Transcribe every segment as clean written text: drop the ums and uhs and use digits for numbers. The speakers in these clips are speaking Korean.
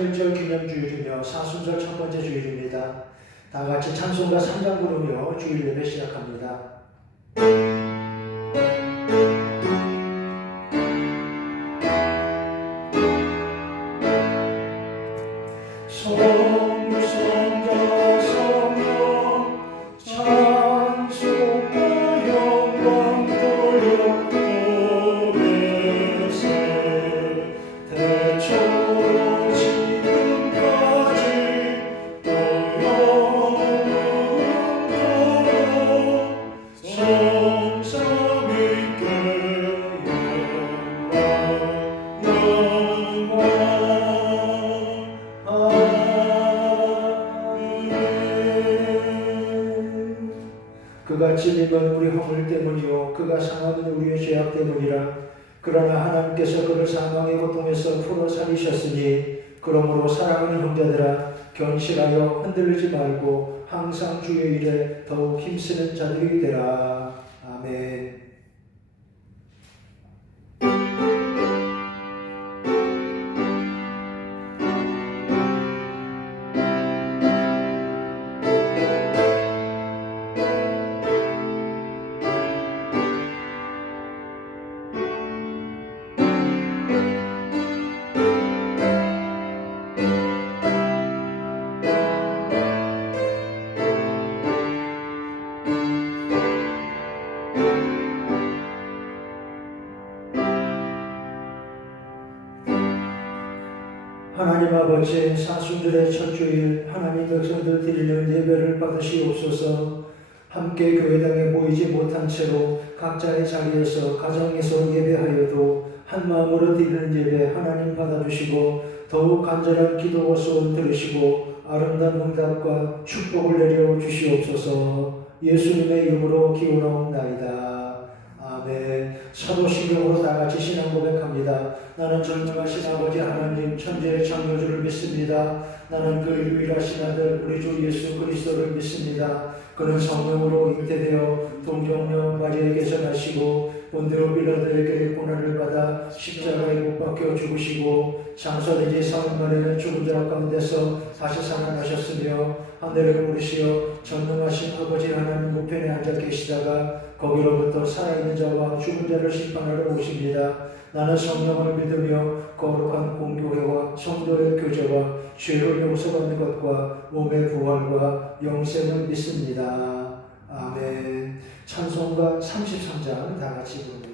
3.1절 기념주일이며 사순절 첫 번째 주일입니다. 다 같이 찬송가 3장 부르며 주일 예배 시작합니다. 그가 찔림은 우리 허물 때문이요 그가 상함은 우리의 죄악 때문이라. 그러나 하나님께서 그를 사망의 고통에서 풀어 살리셨으니 그러므로 사랑하는 형제들아 견실하여 흔들리지 말고 항상 주의 일에 더욱 힘쓰는 자들이 되라. 아멘. 하나님 아버지, 사순절의 첫 주일 하나님 백성들 드리는 예배를 받으시옵소서. 함께 교회당에 모이지 못한 채로 각자의 자리에서 가정에서 예배하여도 한 마음으로 드리는 예배 하나님 받아주시고 더욱 간절한 기도 소원 들으시고 아름다운 응답과 축복을 내려 주시옵소서. 예수님의 이름으로 기원하옵나이다. 아멘. 사도신경으로 다같이 신앙 고백합니다. 나는 전능하신 아버지 하나님 천지의 창조주를 믿습니다. 나는 그 유일하신 아들 우리 주 예수 그리스도를 믿습니다. 그는 성령으로 잉태되어 동정녀 마리아에게서 나시고 본디오 빌라도에게 고난을 받아 십자가에 못 박혀 죽으시고 장사되지 사흘 만에 죽은 자 가운데서 다시 살아나셨으며 하늘에 오르시어 전능하신 아버지 하나님 우편에 앉아 계시다가 거기로부터 살아있는 자와 죽은 자를 심판하러 오십니다. 나는 성령을 믿으며 거룩한 공교회와 성도의 교제와 죄를 용서받는 것과 몸의 부활과 영생을 믿습니다. 아멘. 찬송가 33장 다 같이 부릅니다.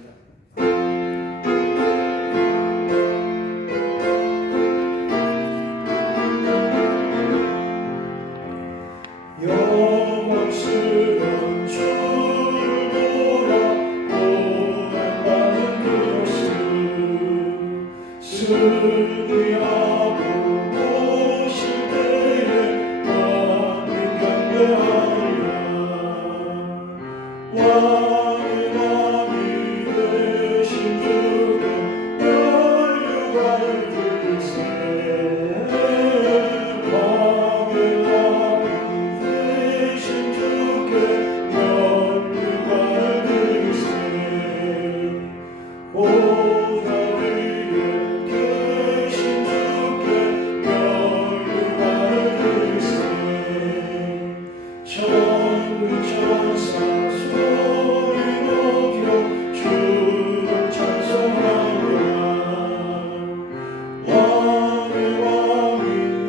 영원스러운 주를 보라 고난받는 그 모습 승리하고 오실 때에 만민 경배하리라. 왕의 왕이 되신 주께 혈육을 드리세. 왕의 왕이 되신 주께 혈육을 드리세. 보좌 위에 계신 주께 혈육을 드리세. 천군 천사 소리 높여 주를 찬송하리라. 왕의 왕이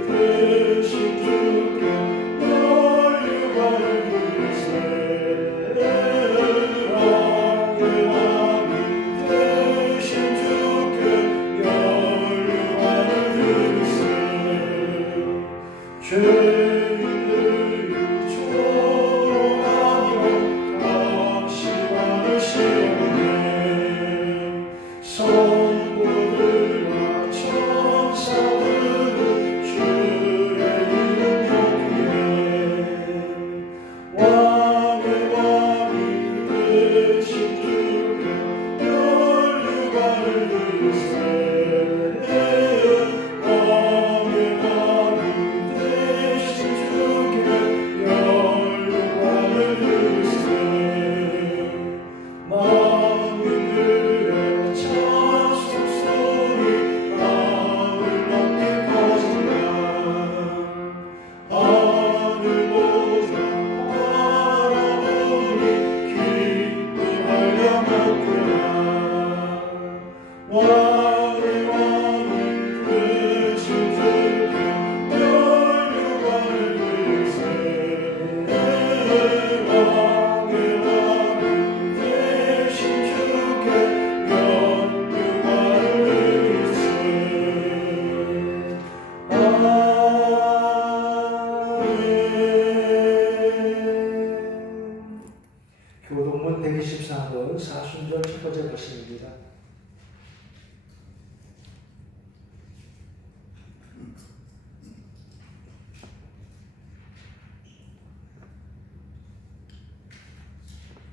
되신 주께 혈육을 드리세. 왕의 왕이 되신 주께 혈육을 드리세. 죄인들이 조롱하며 감시받을 시험에 성도들과 천사들은 주의 이름 높이네. 왕의 왕이 되신 주께 혈육을 드리세. 왕의 왕이 되신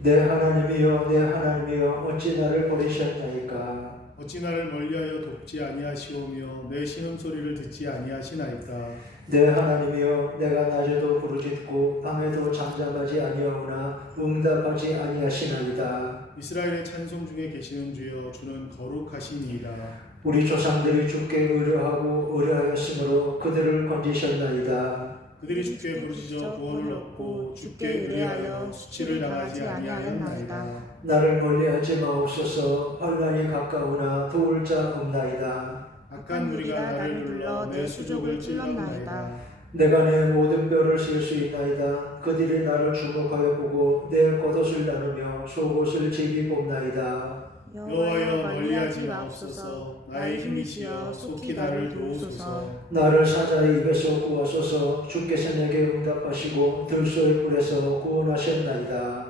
내 하나님이여 내 하나님이여 어찌 나를 버리셨나이까. 어찌 나를 멀리하여 돕지 아니하시오며 내 신음소리를 듣지 아니하시나이까. 내 하나님이여 내가 낮에도 부르짖고 밤에도 잠잠하지 아니하오나 응답하지 아니하시나이다. 이스라엘의 찬송 중에 계시는 주여 주는 거룩하시니이다. 우리 조상들이 주께 의뢰하고 의뢰하였으므로 그들을 건지셨나이다. 그들이 주께 부르짖어 구원을 얻고 주께 의뢰하여 수치를 당하지 아니하였나이다. 나를 멀리하지 마옵소서. 환난이 가까우나 도울 자 없나이다. 악한 무리가 나를 눌러 내 수족을 찔렀나이다. 내가 내 모든 뼈를 쓸 수 있나이다. 그들이 나를 주목하여 보고 내 겉옷을 나누며 속옷을 제비 뽑나이다. 여호와여 멀리하지 마옵소서. 나의 힘이시여 속히 나를 도우소서. 나를 사자의 입에서 구하소서. 주께서 내게 응답하시고 들소의 뿔에서 구원하셨나이다.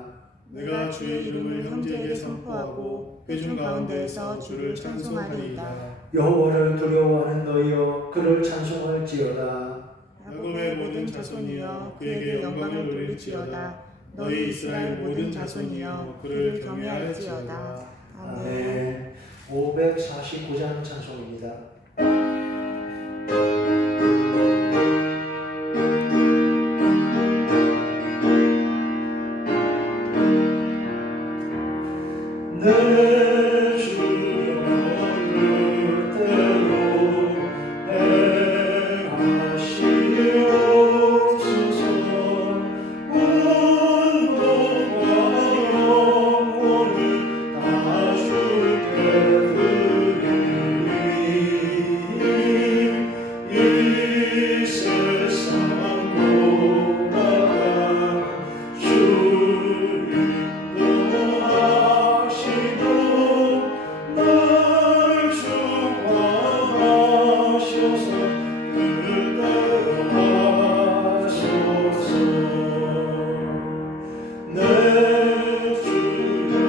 내가 주의 이름을 형제에게 선포하고 회중 가운데에서 주를 찬송하리이다. 여호와를 두려워하는 너희여 그를 찬송할지어다. 야곱의 모든 자손이여 그에게 영광을 돌릴지어다. 너희 이스라엘 모든 자손이여 그를 경외할지어다. 아멘. 549장 찬송입니다. 내 주여 그대로 행하시옵소서. 운동과 영혼을 다 주께 드리니 이 세상 고나가 주님 노하시고 날 축복하셔서 그대로 하소서. 내 주여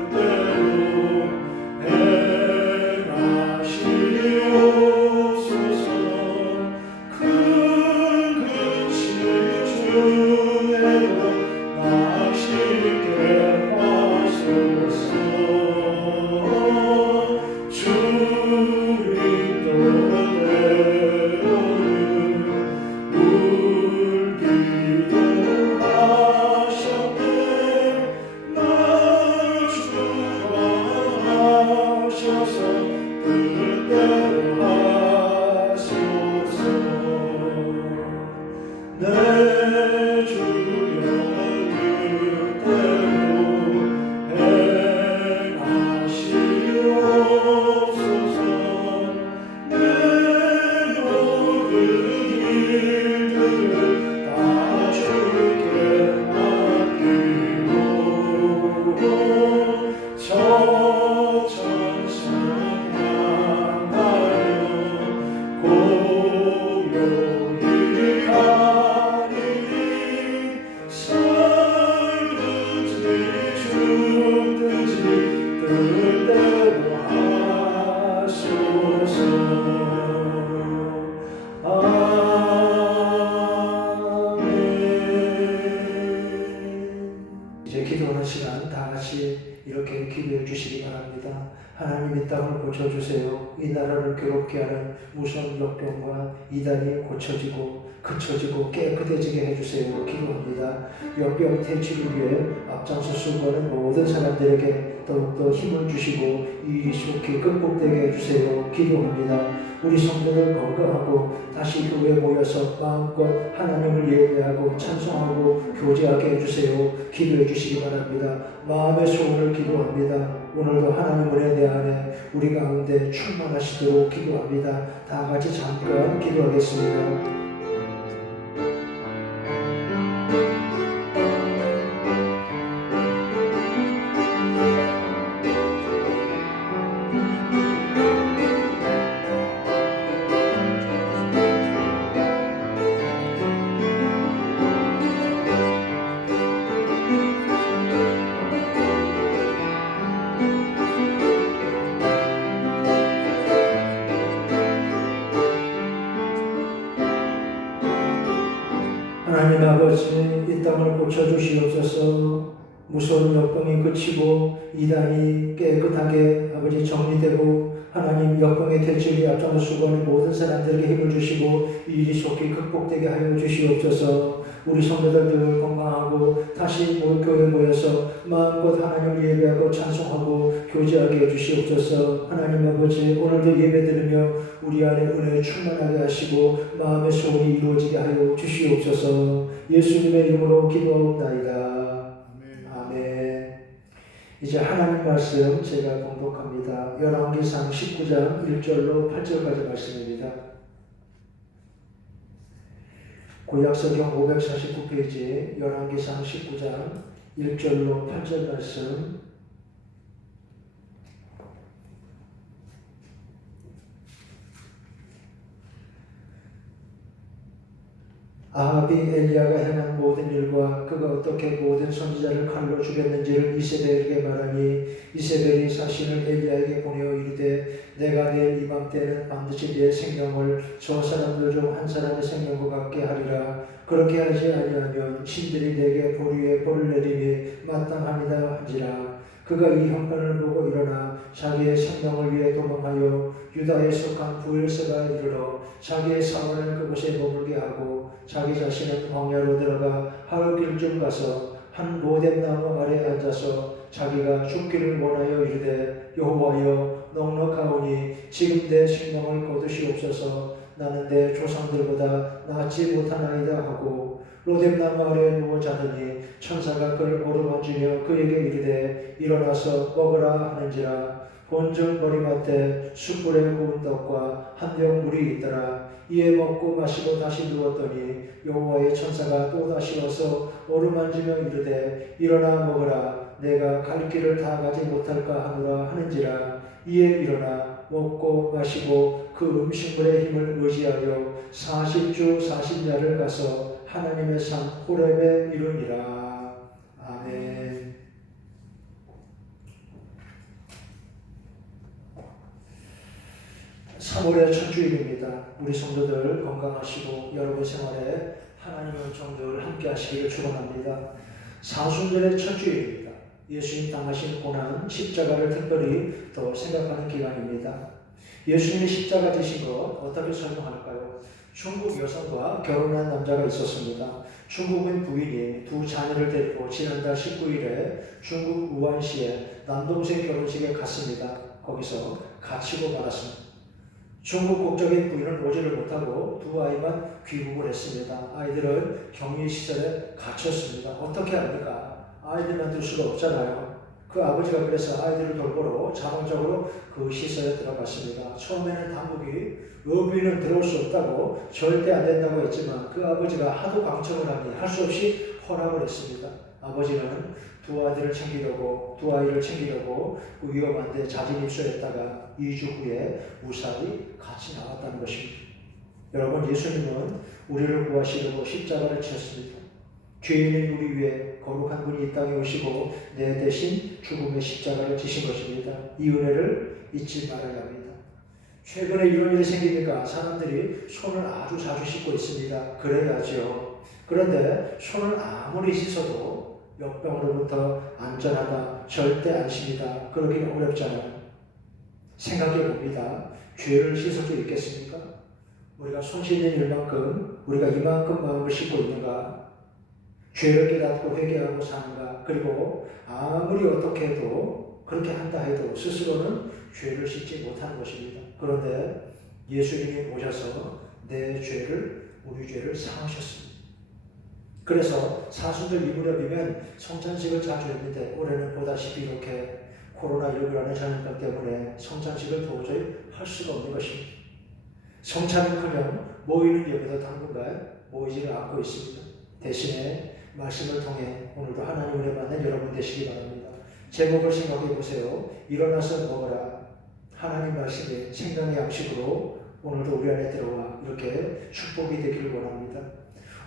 그대로 행하시옵소서. 큰 근심 중에도 나시게 하소서. 주님 도대로는 울기도 하셨네. 날 축복하셔서 그대로 하소서. 내 주여 그대로 행하시옵소서. 내 모든 일들을 다 주께 맡기고 저 천상 향하여 고요히 하리니 살든지 죽든지 그대로 하소서. 아멘. 이제 기도하는 시간 다 같이 이렇게 기도해 주시기 바랍니다. 하나님 이 땅을 고쳐주세요. 이 나라를 괴롭게 하는 무서운 역병과 이단이 고쳐지고 그쳐지고 깨끗해지게 해주세요. 기도합니다. 역병 퇴치를 위해 앞장서 수고하는 모든 사람들에게 더욱더 힘을 주시고 이 속히 극복되게 해주세요. 기도합니다. 우리 성도들 건강하고 다시 교회에 모여서 마음껏 하나님을 예배하고 찬송하고 교제하게 해주세요. 기도해 주시기 바랍니다. 마음의 소원을 기도합니다. 오늘도 하나님 은혜 안에 우리 가운데 충만하시도록 기도합니다. 다 같이 잠깐 기도하겠습니다. 하나님 아버지 이 땅을 고쳐주시옵소서. 무서운 역병이 그치고 이단이 깨끗하게 아버지 정리되고 하나님 역병의 대책이 앞장서 수고하는 모든 사람들에게 힘을 주시고 이 일이 속히 극복되게 하여 주시옵소서. 우리 성도들 건강하고 다시 교회에 모여서 마음껏 하나님을 예배하고 찬송하고 교제하게 해주시옵소서. 하나님 아버지 오늘도 예배 드리며 우리 안에 은혜 충만하게 하시고 마음의 소원이 이루어지게 하여 주시옵소서. 예수님의 이름으로 기도하옵나이다. 아멘. 이제 하나님 말씀 제가 공독합니다. 열왕기상 19장 1절로 8절까지 말씀입니다. 구약성경 549페이지 열왕기상 19장 1절로 8절 말씀. 아합이 엘리야가 행한 모든 일과 그가 어떻게 모든 선지자를 칼로 죽였는지를 이세벨에게 말하니 이세벨이 사신을 엘리야에게 보내어 이르되 내가 내일 이맘때는 반드시 내 생명을 저 사람들 중 한 사람의 생명과 같게 하리라. 그렇게 하지 아니하면 신들이 내게 볼 위에 볼을 내리니 마땅합니다 한지라. 그가 이 형편을 보고 일어나 자기의 생명을 위해 도망하여 유다에 속한 부엘세바에 이르러 자기의 사원을 그곳에 머물게 하고 자기 자신은 광야로 들어가 하루길쯤 가서 한 로뎀나무 아래 앉아서 자기가 죽기를 원하여 이르되 여호와여 넉넉하오니 지금 내 생명을 거두시옵소서. 나는 내 조상들보다 낫지 못하나이다 하고 로뎀나무 아래에 누워 자더니 천사가 그를 어루만지며 그에게 이르되 일어나서 먹으라 하는지라. 본즉 머리맡에 숯불에 구운 떡과 한 병 물이 있더라. 이에 먹고 마시고 다시 누웠더니 여호와의 천사가 또 다시 와서 어루만지며 이르되 일어나 먹으라. 내가 갈 길을 다 가지 못할까 하노라 하는지라. 이에 일어나 먹고 마시고 그 음식물의 힘을 의지하여 40주 40야를 가서 하나님의 산 호렙에 이르니라. 아멘. (3월의) 첫 주일입니다. 우리 성도들 건강하시고 여러분 생활에 하나님의 은총들 함께 하시기를 축원합니다. 사순절의 첫 주일입니다. 예수님 당하신 고난 십자가를 특별히 더 생각하는 기간입니다. 예수님이 십자가 지신 것 어떻게 설명할까요? 중국 여성과 결혼한 남자가 있었습니다. 중국인 부인이 두 자녀를 데리고 지난달 19일에 중국 우한시에 남동생 결혼식에 갔습니다. 거기서 갇히고 말았습니다. 중국 국적인 부인은 오지를 못하고 두 아이만 귀국을 했습니다. 아이들은 격리시설에 갇혔습니다. 어떻게 합니까? 아이들만 둘 수가 없잖아요. 그 아버지가 그래서 아이들을 돌보러 자발적으로 그 시설에 들어갔습니다. 처음에는 당국이 의부인은 들어올 수 없다고 절대 안 된다고 했지만 그 아버지가 하도 강청을 하니 할 수 없이 허락을 했습니다. 아버지는 두 아이를 챙기려고 그 위험한데 자진 입소했다가 2주 후에 무사히 같이 나왔다는 것입니다. 여러분, 예수님은 우리를 구하시려고 십자가를 지셨습니다. 죄인인 우리 위에 거룩한 분이 이 땅에 오시고 내 대신 죽음의 십자가를 지신 것입니다. 이 은혜를 잊지 말아야 합니다. 최근에 이런 일이 생기니까 사람들이 손을 아주 자주 씻고 있습니다. 그래야죠. 그런데 손을 아무리 씻어도 역병으로부터 안전하다, 절대 안심이다, 그러기는 어렵잖아요. 생각해 봅니다. 죄를 씻을 수 있겠습니까? 우리가 손 씻는 일만큼 우리가 이만큼 마음을 씻고 있는가? 죄를 깨닫고 회개하고 사는가? 그리고 아무리 어떻게 해도 그렇게 한다 해도 스스로는 죄를 씻지 못하는 것입니다. 그런데 예수님이 오셔서 내 죄를, 우리 죄를 사하셨습니다. 그래서 사순절 이무렵이면 성찬식을 자주 했는데 올해는 보다시피 이렇게 코로나19라는 전염병 때문에 성찬식을 도저히 할 수가 없는 것입니다. 성찬은커녕 모이는 예배도 당분간 모이지를 않고 있습니다. 대신에 말씀을 통해 오늘도 하나님 은혜 받는 여러분 되시기 바랍니다. 제목을 생각해 보세요. 일어나서 먹어라. 하나님 말씀이 생명의 양식으로 오늘도 우리 안에 들어와 이렇게 축복이 되기를 원합니다.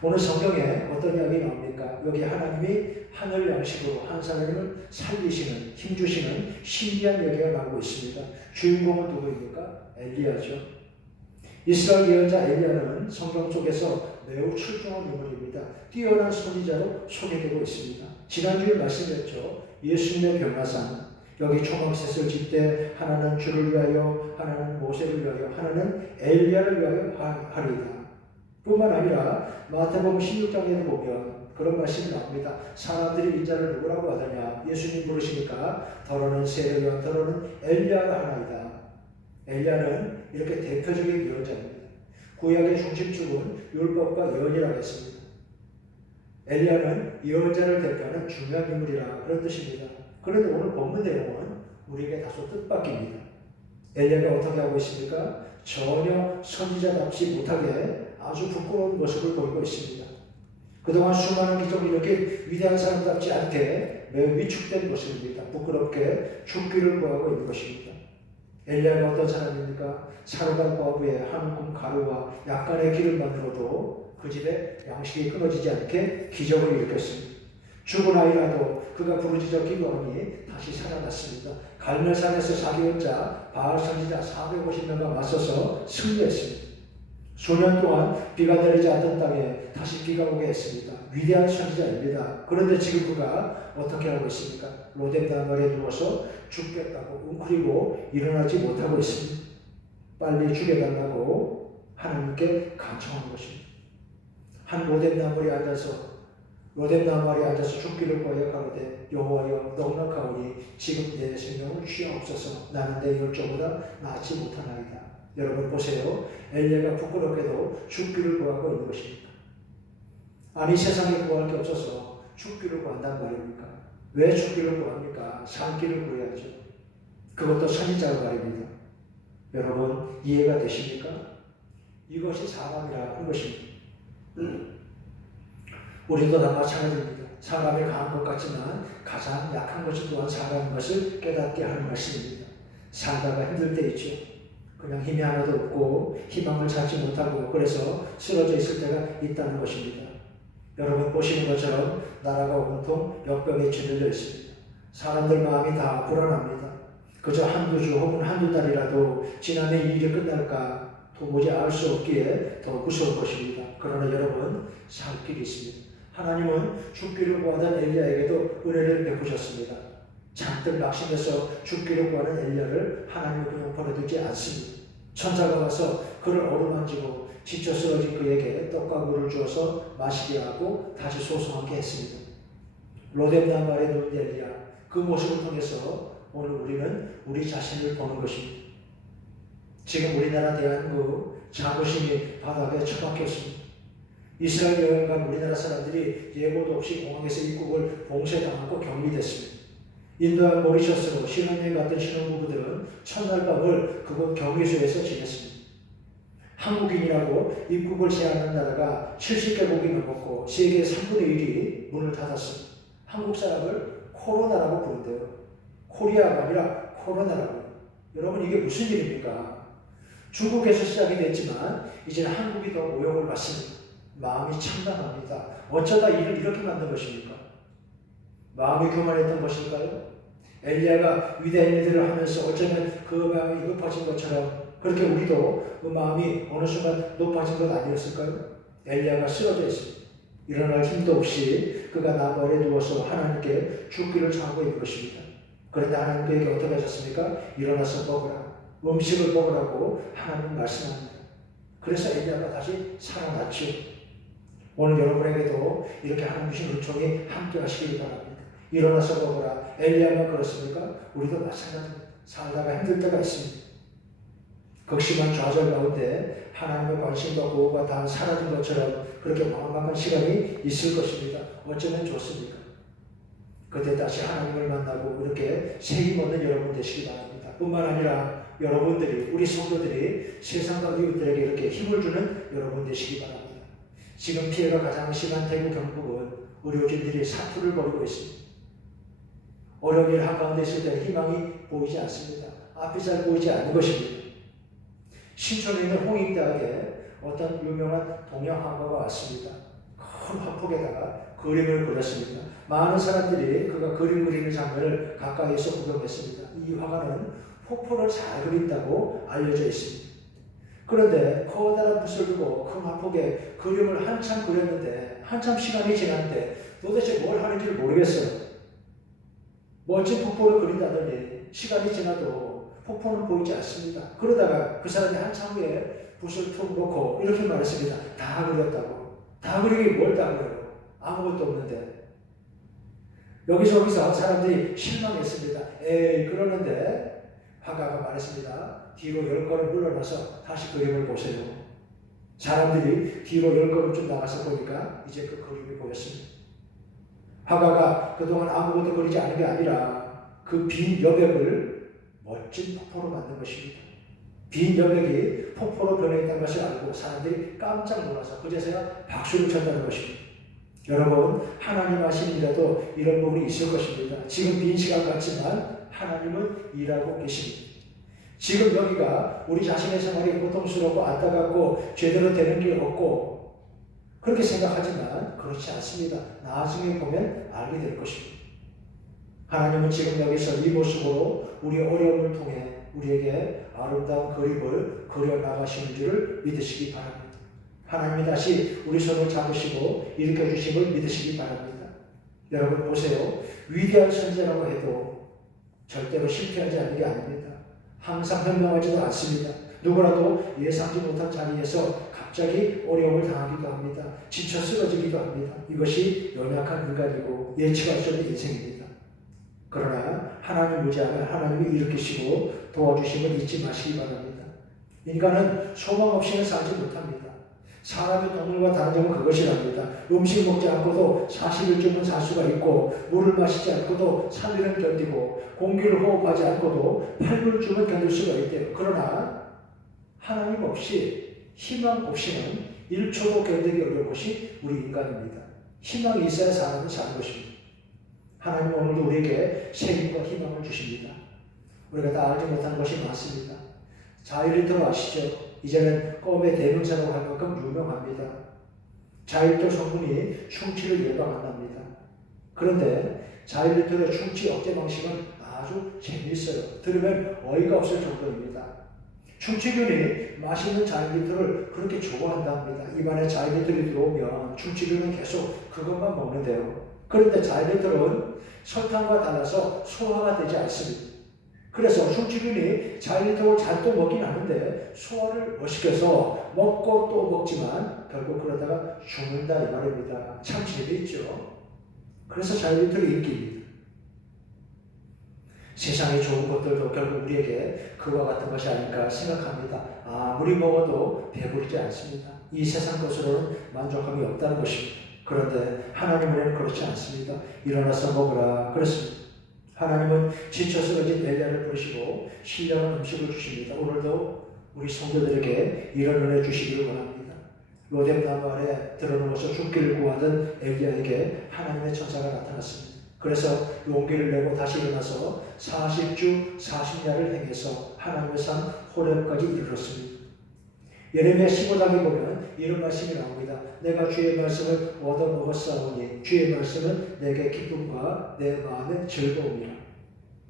오늘 성경에 어떤 이야기 나옵니까? 여기 하나님이 하늘 양식으로 한 사람을 살리시는, 힘주시는 신비한 얘기가 나오고 있습니다. 주인공은 누구입니까? 엘리야죠. 이스라엘 예언자 엘리야는 성경 속에서 매우 출중한 인물입니다. 뛰어난 선지자로 소개되고 있습니다. 지난주에 말씀드렸죠. 예수님의 변화산, 여기 초막셋을 짓되 하나는 주를 위하여, 하나는 모세를 위하여, 하나는 엘리야를 위하여 하리이다. 뿐만 아니라 마태복음 16장에도 보면 그런 말씀이 나옵니다. 사람들이 인자를 누구라고 하더냐? 예수님 부르시니까 더러는 세례요한, 더러는 엘리야라 하나이다. 엘리야는 이렇게 대표적인 예언자입니다. 구약의 중심축은 율법과 예언이라고 했습니다. 엘리야는 예언자를 대표하는 중요한 인물이라 그런 뜻입니다. 그런데 오늘 본문 내용은 우리에게 다소 뜻밖입니다. 엘리야가 어떻게 하고 있습니까? 전혀 선지자답지 못하게 아주 부끄러운 모습을 보이고 있습니다. 그동안 수많은 기적을 이렇게 위대한 사람답지 않게 매우 위축된 모습입니다. 부끄럽게 죽기를 구하고 있는 것입니다. 엘리야가 어떤 사람입니까? 사로간 과부의 한 움큼 가루와 약간의 기름만으로도 그 집에 양식이 끊어지지 않게 기적을 일으켰습니다. 죽은 아이라도 그가 부르짖어 기도하니 다시 살아났습니다. 갈멜산에서 사기언자 바알 선지자 450명과 맞서서 승리했습니다. 수년 동안 비가 내리지 않던 땅에 다시 비가 오게 했습니다. 위대한 선지자입니다. 그런데 지금 그가 어떻게 하고 있습니까? 로뎀 나무에 누워서 죽겠다고 웅크리고 일어나지 못하고 있습니다. 빨리 죽여달라고 하나님께 간청하는 것입니다. 한 로뎀 나무에 앉아서 죽기를 구하여 가로되 여호와여 넉넉하오니 지금 내 생명을 취하옵소서. 나는 내 열조보다 낫지 못하나이다. 여러분 보세요. 엘리야가 부끄럽게도 죽기를 구하고 있는 것입니다. 아니 세상에 구할 게 없어서 죽기를 구한단 말입니까? 왜 죽기를 구합니까? 살기를 구해야죠. 그것도 선지자가 말입니다. 여러분 이해가 되십니까? 이것이 사람이라 한 것입니다. 우리도 다 마찬가지입니다. 사람이 강한 것 같지만 가장 약한 것이 또한 사람인 것을 깨닫게 하는 말씀입니다. 살다가 힘들 때 있죠. 그냥 힘이 하나도 없고 희망을 찾지 못하고 그래서 쓰러져 있을 때가 있다는 것입니다. 여러분 보시는 것처럼 나라가 온통 역병에 짓눌려 있습니다. 사람들 마음이 다 불안합니다. 그저 한두 주 혹은 한두 달이라도 지나면 이 일이 끝날까 도무지 알 수 없기에 더 무서운 것입니다. 그러나 여러분 살 길이 있습니다. 하나님은 죽기를 구하던 엘리야에게도 은혜를 베푸셨습니다. 잔뜩 낙심해서 죽기를 구하는 엘리야를 하나님은 그냥 버려두지 않습니다. 천사가 와서 그를 어루만지고 지쳐 쓰러진 그에게 떡과 물을 주어서 마시게 하고 다시 소송하게 했습니다. 로뎀 나무 아래 누운 엘리야, 그 모습을 통해서 오늘 우리는 우리 자신을 보는 것입니다. 지금 우리나라 대한민국 자부심이 바닥에 처박혔습니다. 이스라엘 여행 간 우리나라 사람들이 예고도 없이 공항에서 입국을 봉쇄당하고 격리됐습니다. 인도와 모리셔스로 신혼여행 갔던 신혼부부들은 첫날 밤을 그곳 격리소에서 지냈습니다. 한국인이라고 입국을 제한하는 나라가 70개국이 넘었고 세계 3분의 1이 문을 닫았습니다. 한국 사람을 코로나라고 부른대요. 코리아가 아니라 코로나라고요. 여러분 이게 무슨 일입니까? 중국에서 시작이 됐지만 이제 한국이 더 모욕을 받습니다. 마음이 참담합니다. 어쩌다 일을 이렇게 만든 것입니까? 마음이 교만했던 것일까요? 엘리야가 위대한 일들을 하면서 어쩌면 그 마음이 높아진 것처럼 그렇게 우리도 그 마음이 어느 순간 높아진 것 아니었을까요? 엘리야가 쓰러져 있습니다. 일어날 힘도 없이 그가 나무 아래 누워서 하나님께 죽기를 청하고 있는 것입니다. 그런데 하나님 그에게 어떻게 하셨습니까? 일어나서 먹으라. 음식을 먹으라고 하나님 말씀합니다. 그래서 엘리야가 다시 살아났죠. 오늘 여러분에게도 이렇게 하나님 주신 은총이 함께 하시길 바랍니다. 일어나서 먹으라. 엘리야만 그렇습니까? 우리도 마찬가지입니다. 살다가 힘들 때가 있습니다. 극심한 좌절 가운데 하나님의 관심과 보호가 다 사라진 것처럼 그렇게 막막한 시간이 있을 것입니다. 어쩌면 좋습니까? 그때 다시 하나님을 만나고 이렇게 새 힘 얻는 여러분 되시기 바랍니다. 뿐만 아니라 여러분들이, 우리 성도들이 세상과 이웃들에게 이렇게 힘을 주는 여러분 되시기 바랍니다. 지금 피해가 가장 심한 대구 경북은 의료진들이 사투를 벌이고 있습니다. 어려운 일 한가운데 있을 때 희망이 보이지 않습니다. 앞이 잘 보이지 않는 것입니다. 신촌에 있는 홍익대학에 어떤 유명한 동양화가가 왔습니다. 큰 화폭에다가 그림을 그렸습니다. 많은 사람들이 그가 그림 그리는 장면을 가까이에서 구경했습니다. 이 화가는 폭포를 잘 그린다고 알려져 있습니다. 그런데 커다란 붓을 들고 큰 화폭에 그림을 한참 그렸는데 한참 시간이 지났는데 도대체 뭘 하는지 모르겠어요. 멋진 폭포를 그린다더니 시간이 지나도 폭포는 보이지 않습니다. 그러다가 그 사람이 한참 후에 붓을 툭 놓고 이렇게 말했습니다. 다 그렸다고. 다 그리기 뭘 다 그려요. 아무것도 없는데. 여기저기서 사람들이 실망했습니다. 에이 그러는데 화가가 말했습니다. 뒤로 10걸음 물러나서 다시 그림을 보세요. 사람들이 뒤로 10걸음쯤 나가서 보니까 이제 그 그림이 보였습니다. 화가가 그동안 아무것도 그리지 않은 게 아니라 그 빈 여백을 멋진 폭포로 만든 것입니다. 빈 여백이 폭포로 변해있다는 것을 알고 사람들이 깜짝 놀라서 그제서야 박수를 쳤다는 것입니다. 여러분, 하나님 하시니라도 이런 부분이 있을 것입니다. 지금 빈 시간 같지만 하나님은 일하고 계십니다. 지금 여기가 우리 자신의 생활이 고통스럽고 안타깝고 제대로 되는 게 없고 그렇게 생각하지만 그렇지 않습니다. 나중에 보면 알게 될 것입니다. 하나님은 지금 여기서 이 모습으로 우리의 어려움을 통해 우리에게 아름다운 그림을 그려나가시는 줄을 믿으시기 바랍니다. 하나님이 다시 우리 손을 잡으시고 일으켜 주심을 믿으시기 바랍니다. 여러분 보세요. 위대한 선지라고 해도 절대로 실패하지 않는 게 아닙니다. 항상 현명하지도 않습니다. 누구라도 예상치 못한 자리에서 갑자기 어려움을 당하기도 합니다. 지쳐 쓰러지기도 합니다. 이것이 연약한 인간이고 예측할 수 없는 인생입니다. 그러나 하나님 의지하면 하나님이 일으키시고 도와주심을 잊지 마시기 바랍니다. 인간은 소망 없이는 살지 못합니다. 사람이 동물과 다른 점은 그것이랍니다. 음식 먹지 않고도 40일쯤은 살 수가 있고 물을 마시지 않고도 3일은 견디고 공기를 호흡하지 않고도 8분쯤은 견딜 수가 있대요. 그러나 하나님 없이 희망 없이는 1초도 견디기 어려운 것이 우리 인간입니다. 희망이 있어야 사람은 사는 것입니다. 하나님 오늘도 우리에게 책임과 희망을 주십니다. 우리가 다 알지 못하는 것이 많습니다. 자일리터로 아시죠? 이제는 껌의 대명사라고 할 만큼 유명합니다. 자일리터 성분이 충치를 예방한답니다. 그런데 자일리터의 충치 억제 방식은 아주 재미있어요. 들으면 어이가 없을 정도입니다. 충치균이 맛있는 자일리터를 그렇게 좋아한답니다. 입안에 자일리터를 들어오면 충치균은 계속 그것만 먹는데요. 그런데 자일리터는 설탕과 달라서 소화가 되지 않습니다. 그래서 충치균이 자일리터를 잔뜩 먹긴 하는데 소화를 못 시켜서 먹고 또 먹지만 결국 그러다가 죽는다 이 말입니다. 참 재미있죠. 그래서 자일리터의 인기입니다. 세상에 좋은 것들도 결국 우리에게 그와 같은 것이 아닐까 생각합니다. 아무리 먹어도 배부르지 않습니다. 이 세상 것으로는 만족함이 없다는 것입니다. 그런데 하나님은 그렇지 않습니다. 일어나서 먹으라 그랬습니다. 하나님은 지쳐 쓰러진 엘리야를 부르시고 신령한 음식을 주십니다. 오늘도 우리 성도들에게 이런 은혜 주시기를 원합니다. 로뎀나무 아래 들어누워서 죽기를 구하던 엘리야에게 하나님의 천사가 나타났습니다. 그래서 용기를 내고 다시 일어나서 40주 40야를 행해서 하나님의 산 호렙까지 이르렀습니다. 예레미야 15장에 보면 이런 말씀이 나옵니다. 내가 주의 말씀을 얻어먹었사오니 주의 말씀은 내게 기쁨과 내 마음의 즐거움이라.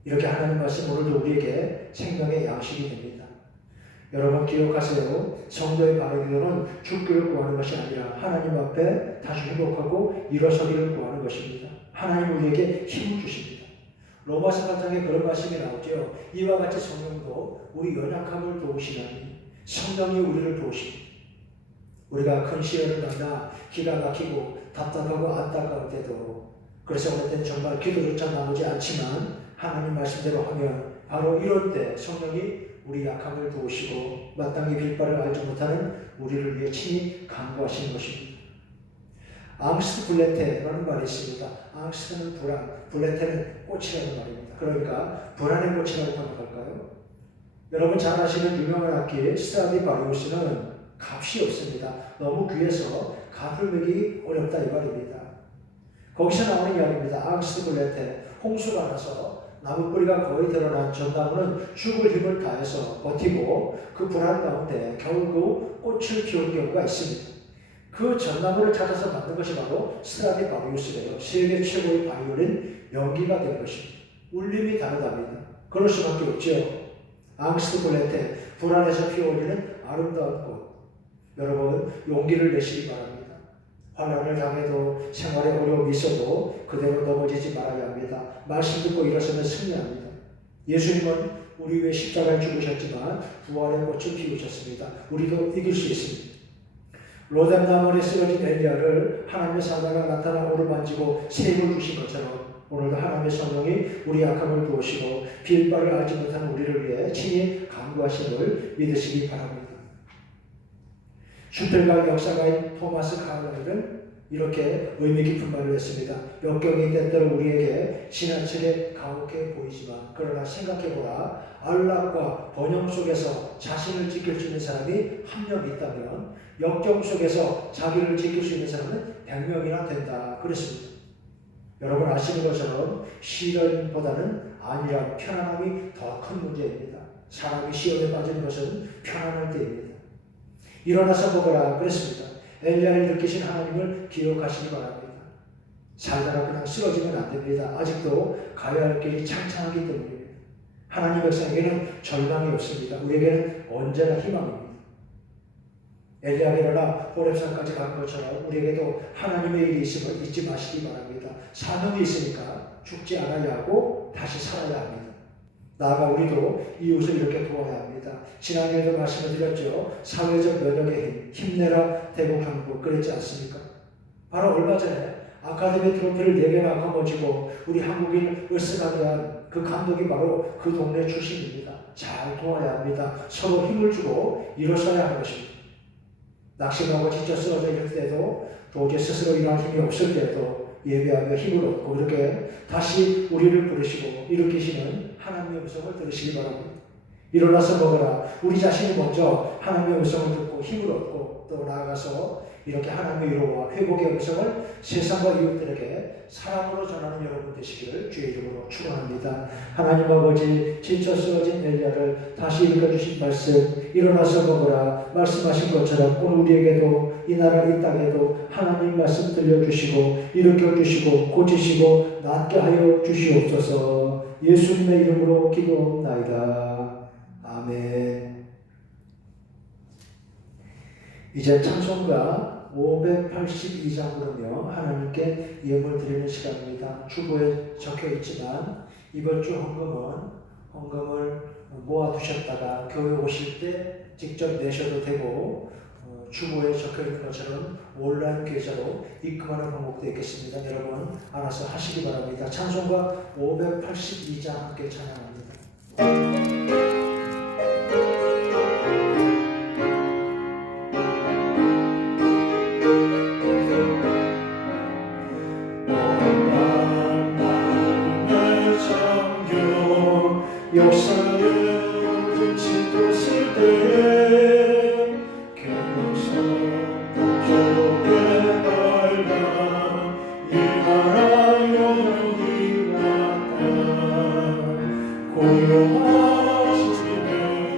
이렇게 하나님 말씀 오늘도 우리에게 생명의 양식이 됩니다. 여러분 기억하세요. 성도의 바른 기도는 죽기를 구하는 것이 아니라 하나님 앞에 다시 회복하고 일어서기를 구하는 것입니다. 하나님 우리에게 힘을 주십니다. 로마서 8장에 그런 말씀이 나오죠. 이와 같이 성령도 우리 연약함을 도우시나니 성령이 우리를 도우십니다. 우리가 큰 시련을 만나 기가 막히고 답답하고 안타까울 때도 그래서 어느 때는 정말 기도조차 나오지 않지만 하나님 말씀대로 하면 바로 이럴 때 성령이 우리 약함을 도우시고 마땅히 빌바를 알지 못하는 우리를 위해 친히 간구하시는 것입니다. 앙스트 블레테라는 말이 있습니다. 앙스트는 불안, 블레테는 꽃이라는 말입니다. 그러니까 불안의 꽃이라고 생각할까요? 여러분 잘 아시는 유명한 악기 스트라디바리우스는 값이 없습니다. 너무 귀해서 값을 매기 어렵다 이 말입니다. 거기서 나오는 이야기입니다. 앙스트 블레테, 홍수가 나서 나무뿌리가 거의 드러난 전나무는 죽을 힘을 다해서 버티고 그 불안 가운데 겨우 꽃을 피우는 경우가 있습니다. 그 전나무를 찾아서 만든 것이 바로 스트라디바리우스래요. 세계 최고의 바이올린 연기가 된 것입니다. 울림이 다르답니다. 그럴 수밖에 없죠. 앙스트 블레테, 불안에서 피어올리는 아름다운 곳. 여러분 용기를 내시기 바랍니다. 환난을 당해도 생활에 어려움이 있어도 그대로 넘어지지 말아야 합니다. 말씀 듣고 일어서면 승리합니다. 예수님은 우리 위해 십자가에 죽으셨지만 부활의 꽃을 피우셨습니다. 우리도 이길 수 있습니다. 로뎀 나무에 쓰러진 엘리야를 하나님의 사자가 나타나 오르만지고 세임을 주신 것처럼 오늘도 하나님의 성령이 우리 약함을 도우시고 빌바를 알지 못하는 우리를 위해 친히 간구하심을 믿으시기 바랍니다. 슈텔가 역사가인 토마스 카를라일은 이렇게 의미 깊은 말을 했습니다. 역경이 때때로 우리에게 지나치게 가혹해 보이지만 그러나 생각해보라. 안락과 번영 속에서 자신을 지킬 수 있는 사람이 한 명 있다면 역경 속에서 자기를 지킬 수 있는 사람은 100명이나 된다 그랬습니다. 여러분 아시는 것처럼 시련보다는 안일한 편안함이 더 큰 문제입니다. 사람이 시험에 빠지는 것은 편안할 때입니다. 일어나서 먹으라 그랬습니다. 엘리야를 일으키신 하나님을 기억하시기 바랍니다. 살다가 그냥 쓰러지면 안 됩니다. 아직도 가야 할 길이 창창하기 때문입니다. 하나님 백성에게는 절망이 없습니다. 우리에게는 언제나 희망입니다. 엘리야가 일어나 호렙산까지 간 것처럼 우리에게도 하나님의 일이 있음을 잊지 마시기 바랍니다. 사명이 있으니까 죽지 않아야 하고 다시 살아야 합니다. 나아가 우리도 이웃을 이렇게 도와야 합니다. 지난주에도 말씀을 드렸죠. 사회적 면역의 힘내라 대국 형국 그랬지 않습니까? 바로 얼마 전에 아카데미 트로피를 4개나 거머쥐고 우리 한국인 으쓱하게 한 그 감독이 바로 그 동네 출신입니다. 잘 도와야 합니다. 서로 힘을 주고 일어서야 하는 것입니다. 낙심하고 지쳐 쓰러져 있을 때도 도저히 스스로 일어날 힘이 없을 때도 예배하며 힘을 얻고 이렇게 다시 우리를 부르시고 일으키시는 하나님의 음성을 들으시기 바랍니다. 일어나서 먹어라. 우리 자신이 먼저 하나님의 음성을 듣고 힘을 얻고 또 나아가서 이렇게 하나님의 위로와 회복의 음성을 세상과 이웃들에게 사랑으로 전하는 여러분 되시기를 주의 이름으로 축원합니다. 하나님 아버지 지쳐 쓰러진 엘리야를 다시 읽어주신 말씀 일어나서 먹어라 말씀하신 것처럼 오늘 우리에게도 이 나라 이 땅에도 하나님 말씀 들려주시고 일으켜주시고 고치시고 낫게 하여 주시옵소서. 예수님의 이름으로 기도합나이다. 아멘. 이제 찬송가 582장으로며 하나님께 예물 드리는 시간입니다. 주보에 적혀 있지만 이번 주 헌금을 모아두셨다가 교회 오실 때 직접 내셔도 되고 주보에 적혀 있는 것처럼 온라인 계좌로 입금하는 방법도 있겠습니다. 여러분 알아서 하시기 바랍니다. 찬송가 582장 함께 찬양합니다. 역사의 끝이 떴을 때에 개명성 북쪽에 밝아 이 나라 영원히 왔다. 고요하신 내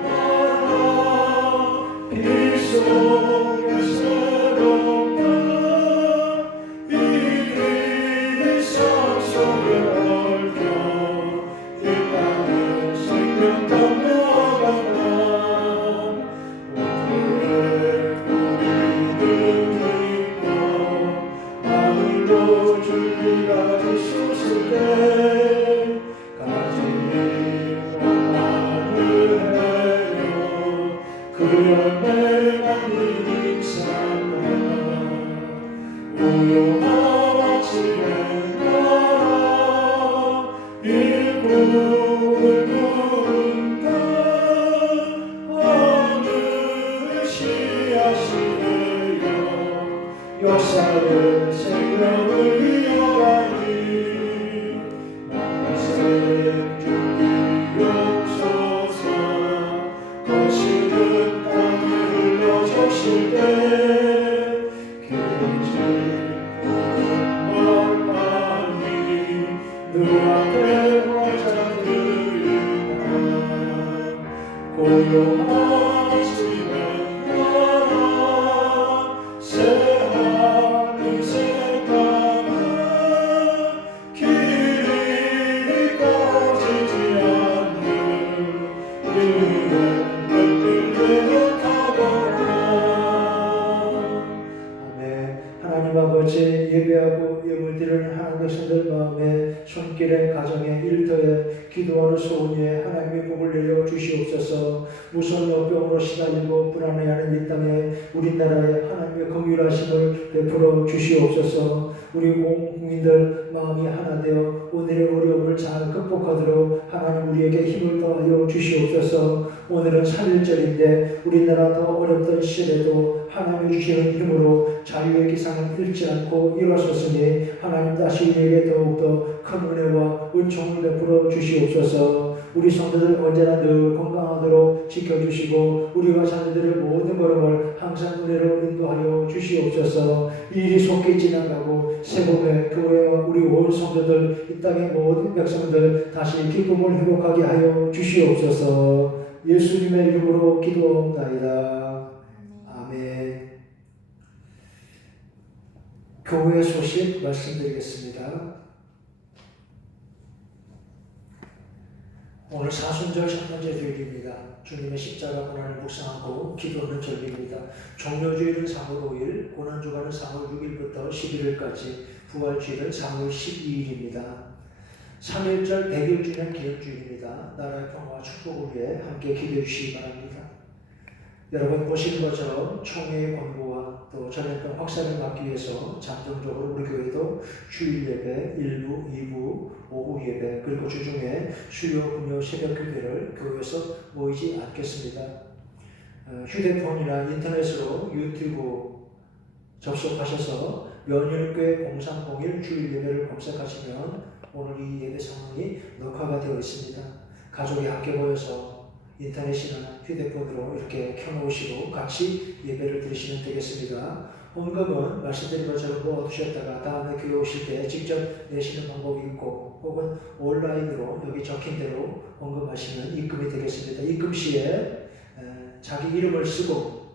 나라 빛 속에 새롭다. 이 길 성 속에 얽혀 이 땅에 역사의 생명을 이어가니 만세 주님 용서사 거칠은 땅에 흘러젖을 때 길지 온 멀리 늘 앞에 활자들이나 고요하지 내 하나님 아버지 예배하고 예물 드리는 하나님 백성들 마음에 손길에 가정에 일터에 기도하는 소원 위에 하나님의 복을 내려 주시옵소서. 무서운 역병으로 시달리고 불안해하는 이 땅에 우리나라에 하나님의 긍휼하심을 베풀어 주시옵소서. 우리 국민들 마음이 하나 되어 오늘의 어려움을 잘 극복하도록 하나님 우리에게 힘을 더하여 주시옵소서. 오늘은 3.1절인데 우리나라 더 어렵던 시절에도 하나님이 주시는 힘으로 자유의 기상을 잃지 않고 일어섰으니 하나님 다시 우리에게 더욱더 큰 은혜와 은총을 베풀어 주시옵소서. 우리 성도들 언제나 늘 건강하도록 지켜주시고 우리와 자녀들의 모든 걸음을 항상 은혜로 인도하여 주시옵소서. 이 일이 속히 지나가고 새봄에 교회와 우리 온 성도들 이 땅의 모든 백성들 다시 기쁨을 회복하게 하여 주시옵소서. 예수님의 이름으로 기도합나이다. 아멘. 교회 소식 말씀드리겠습니다. 오늘 사순절 첫 번째 주일입니다. 주님의 십자가 고난을 묵상하고 기도하는 절기입니다. 종료주일은 3월 5일, 고난주간은 3월 6일부터 11일까지, 부활주일은 3월 12일입니다. 3.1절 100일 주년 기념주일입니다. 나라의 평화와 축복을 위해 함께 기도해 주시기 바랍니다. 여러분 보시는 것처럼 총회의 권고와 또 전염병 확산을 막기 위해서 잠정적으로 우리 교회도 주일 예배 1부, 2부, 오후 예배 그리고 주중에 수요, 금요, 새벽 교회를 교회에서 모이지 않겠습니다. 휴대폰이나 인터넷으로 유튜브 접속하셔서 연율교회 0301 주일 예배를 검색하시면 오늘 이 예배 상황이 녹화가 되어 있습니다. 가족이 함께 모여서 인터넷이나 휴대폰으로 이렇게 켜놓으시고 같이 예배를 드리시면 되겠습니다. 헌금은 말씀드린 것처럼 모아두셨다가 다음에 교회 오실 때 직접 내시는 방법이 있고 혹은 온라인으로 여기 적힌 대로 헌금하시면 입금이 되겠습니다. 입금 시에 자기 이름을 쓰고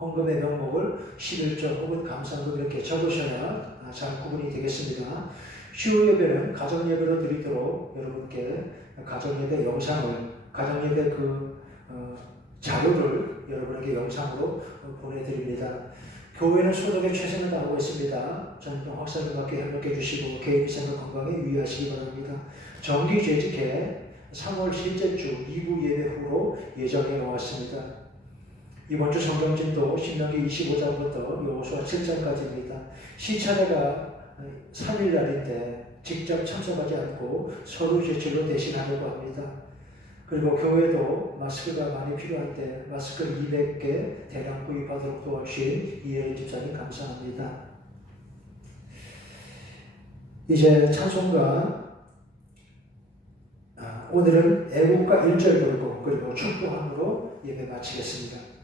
헌금의 명목을 11조 혹은 감사금 이렇게 적으셔야 잘 구분이 되겠습니다. 수요 예배는 가정 예배로 드리도록 여러분께 가정 예배 영상을 가정예배 자료를 여러분에게 영상으로 보내드립니다. 교회는 소득에 최선을 다하고 있습니다. 전병 확산을 막게 협력해 주시고 개인 생활 건강에 유의하시기 바랍니다. 정기 재직회 3월 실제 주 2부 예배 후로 예정해 놓았습니다. 이번 주 성경진도 신명기 25장부터 여호수아 7장까지입니다. 시차례가 3일날인데 직접 참석하지 않고 서류 제출로 대신하려고 합니다. 그리고 교회도 마스크가 많이 필요한데 마스크를 200개 대량 구입하도록 도와주신 이혜린 집사님 감사합니다. 이제 찬송가 오늘은 애국가 1절 부르고 그리고 축복함으로 예배 마치겠습니다.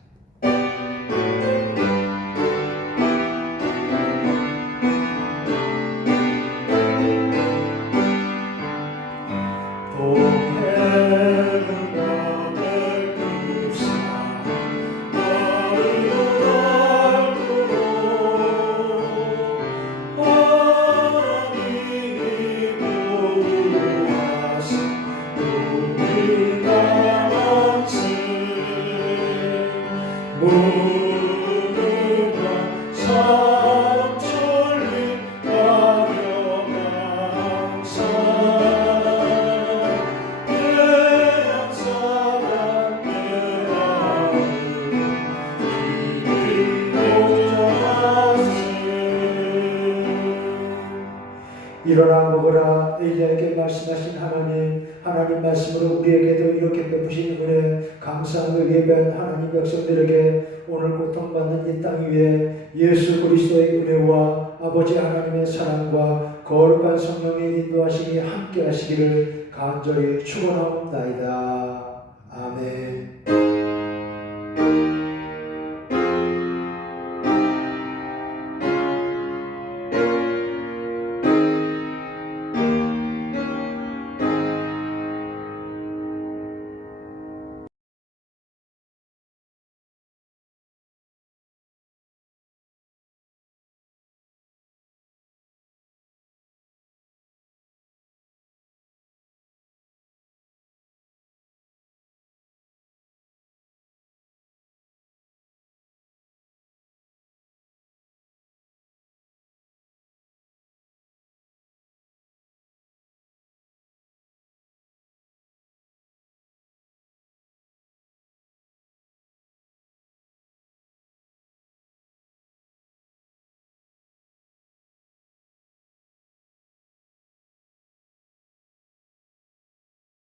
일어나 먹으라. 엘리야에게 말씀하신 하나님 말씀으로 우리에게도 이렇게 베푸신 은혜 감사함을 예배한 하나님 백성들에게 오늘 고통받는 이 땅 위에 예수 그리스도의 은혜와 아버지 하나님의 사랑과 거룩한 성령의 인도하심이 함께 하시기를 간절히 축원하옵나이다. 아멘.